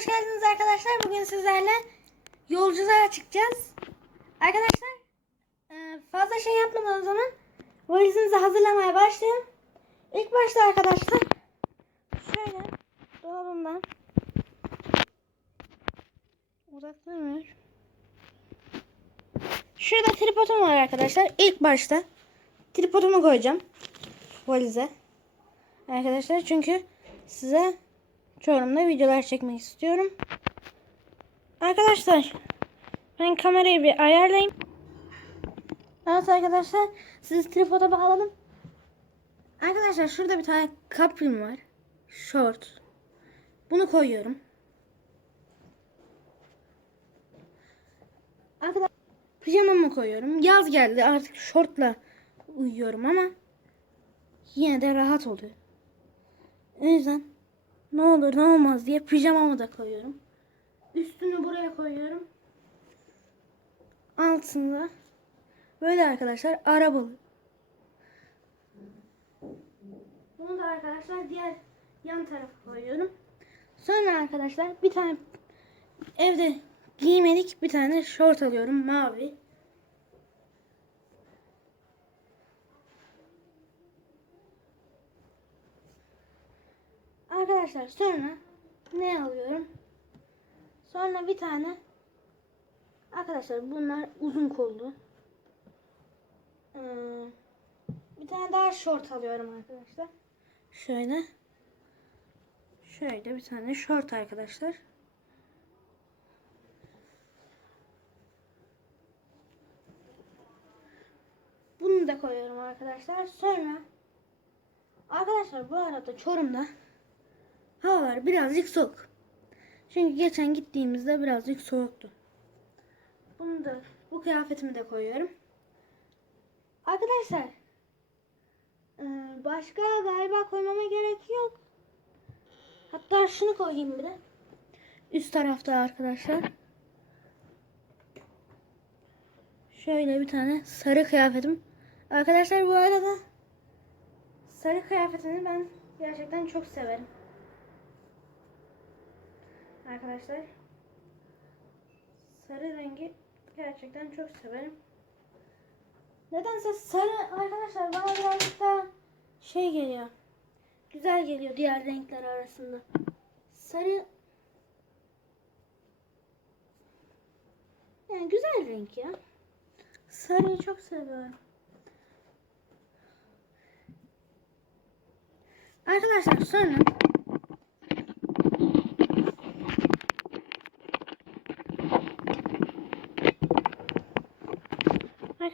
hoş geldiniz arkadaşlar. Bugün sizlerle yolculuğa çıkacağız. Arkadaşlar e, fazla şey yapmadan o zaman valizimizi hazırlamaya başlayalım. İlk başta arkadaşlar şöyle dolabımdan odaklanmıyor. Şurada tripodum var arkadaşlar. İlk başta tripodumu koyacağım valize. Arkadaşlar çünkü size Çorum'da videolar çekmek istiyorum. Arkadaşlar ben kamerayı bir ayarlayayım. Evet arkadaşlar sizi tripoda bağladım. Arkadaşlar şurada bir tane kaprim var. Short. Bunu koyuyorum. Pijamamı koyuyorum. Yaz geldi artık şortla uyuyorum ama yine de rahat oluyor. O yüzden ne olur ne olmaz diye pijamamı da koyuyorum. Üstünü buraya koyuyorum. Altında böyle arkadaşlar arabalı. Bunu da arkadaşlar diğer yan tarafa koyuyorum. Sonra arkadaşlar bir tane evde giymelik bir tane şort alıyorum mavi. Arkadaşlar sonra ne alıyorum? Sonra bir tane arkadaşlar bunlar uzun kollu. Ee, bir tane daha şort alıyorum arkadaşlar. Şöyle. Şöyle bir tane şort arkadaşlar. Bunu da koyuyorum arkadaşlar. Sonra arkadaşlar bu arada Çorum'da havalar birazcık soğuk. Çünkü geçen gittiğimizde birazcık soğuktu. Bunu da bu kıyafetimi de koyuyorum. Arkadaşlar e, başka galiba koymama gerek yok. Hatta şunu koyayım bir de. Üst tarafta arkadaşlar. Şöyle bir tane sarı kıyafetim. Arkadaşlar bu arada sarı kıyafetini ben gerçekten çok severim. Arkadaşlar sarı rengi gerçekten çok severim. Nedense sarı arkadaşlar bana birazcık daha şey geliyor. Güzel geliyor diğer renkler arasında. Sarı yani güzel renk ya. Sarıyı çok seviyorum. Arkadaşlar sonra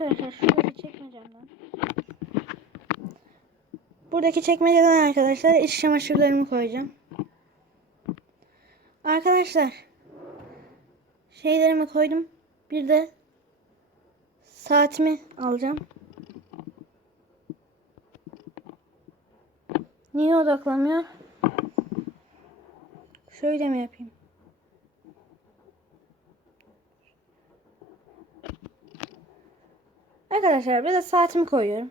Arkadaşlar şuradaki çekmecemden Buradaki çekmeceden arkadaşlar iç çamaşırlarımı koyacağım. Arkadaşlar şeylerimi koydum. Bir de saatimi alacağım. Niye odaklamıyor? Şöyle mi yapayım? Arkadaşlar bir de saatimi koyuyorum.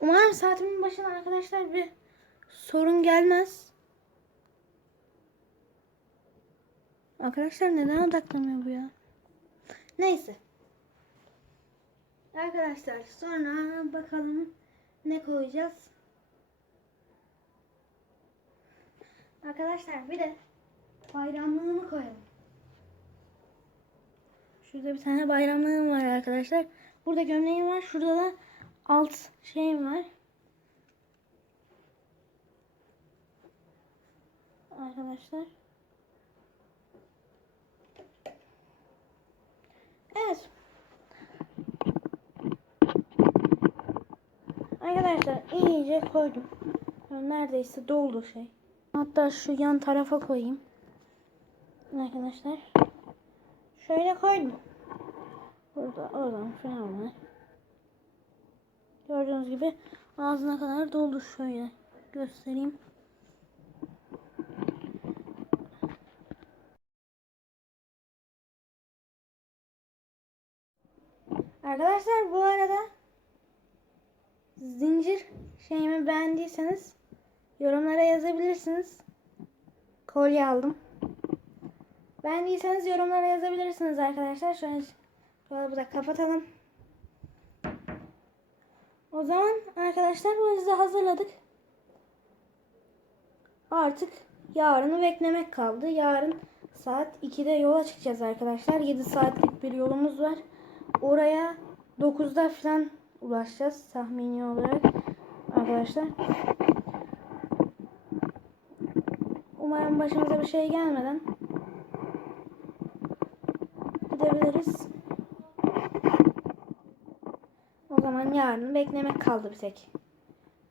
Umarım saatimin başına arkadaşlar bir sorun gelmez. Arkadaşlar neden odaklamıyor bu ya? Neyse. Arkadaşlar sonra bakalım ne koyacağız. Arkadaşlar bir de bayramlığımı koyalım. Şurada bir tane bayramlığım var arkadaşlar. Burada gömleğim var. Şurada da alt şeyim var. Arkadaşlar. Evet. Arkadaşlar iyice koydum. Neredeyse doldu şey. Hatta şu yan tarafa koyayım. Arkadaşlar. Şöyle koydum. Burada oradan var. Gördüğünüz gibi ağzına kadar doldu şöyle. Göstereyim. Arkadaşlar bu arada zincir şeyimi beğendiyseniz yorumlara yazabilirsiniz. kolye aldım. Beğendiyseniz yorumlara yazabilirsiniz arkadaşlar. Şöyle dolabı da kapatalım. O zaman arkadaşlar da hazırladık. Artık yarını beklemek kaldı. Yarın saat 2'de yola çıkacağız arkadaşlar. 7 saatlik bir yolumuz var. Oraya 9'da falan ulaşacağız tahmini olarak arkadaşlar. Umarım başımıza bir şey gelmeden gidebiliriz. O zaman yarın beklemek kaldı bir tek.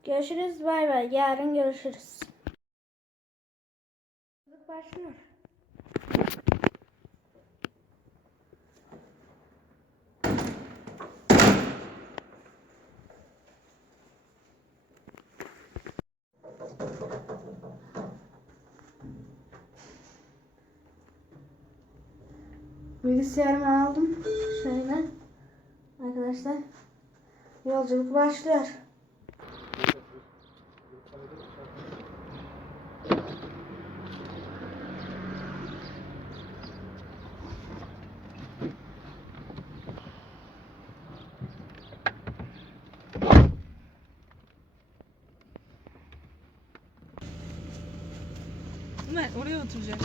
Görüşürüz. Bay bay. Yarın görüşürüz. Başlıyor. Bilgisayarımı aldım. Şöyle. Arkadaşlar. Yolculuk başlıyor. Ömer oraya oturacak.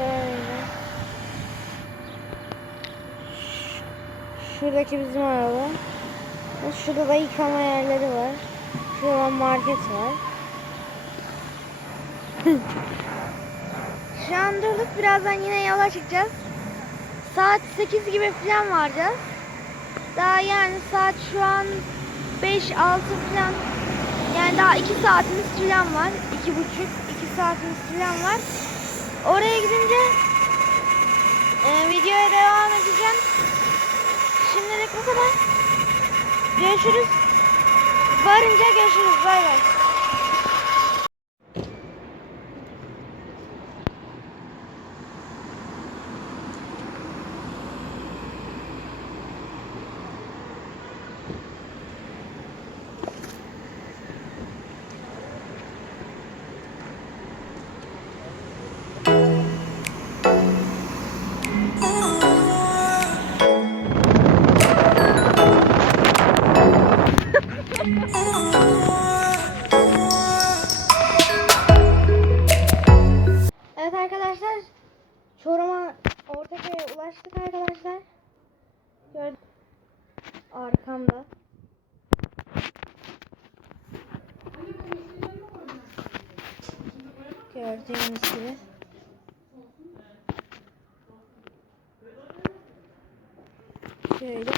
Şöyle. Şuradaki bizim araba. Şurada da yıkama yerleri var. Şurada market var. Şu an durduk. Birazdan yine yola çıkacağız. Saat 8 gibi falan varacağız. Daha yani saat şu an 5-6 falan. Yani daha 2 saatimiz falan var. 2,5 2 saatimiz falan var. Oraya gidince e, videoya devam edeceğim. Şimdilik bu kadar. Görüşürüz. Varınca görüşürüz. Bay bay. Gördüm. Arkamda. Gördüğünüz gibi. Şöyle.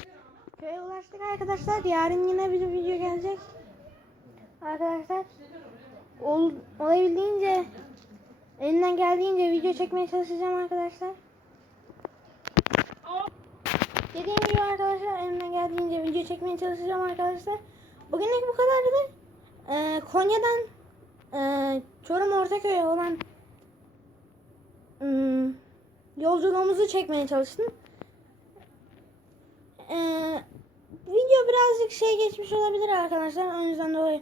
Köye ulaştık arkadaşlar. Yarın yine bir video gelecek. arkadaşlar ol, olabildiğince elinden geldiğince video çekmeye çalışacağım arkadaşlar. Dediğim gibi arkadaşlar elimden geldiğince video çekmeye çalışacağım arkadaşlar. Bugünlük bu kadardı. Ee, Konya'dan e, Çorum Ortaköy'e olan hmm, yolculuğumuzu çekmeye çalıştım. Ee, video birazcık şey geçmiş olabilir arkadaşlar. O yüzden dolayı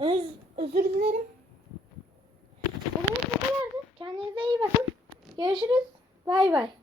öz, özür dilerim. Bugünlük bu kadardı. Kendinize iyi bakın. Görüşürüz. Bay bay.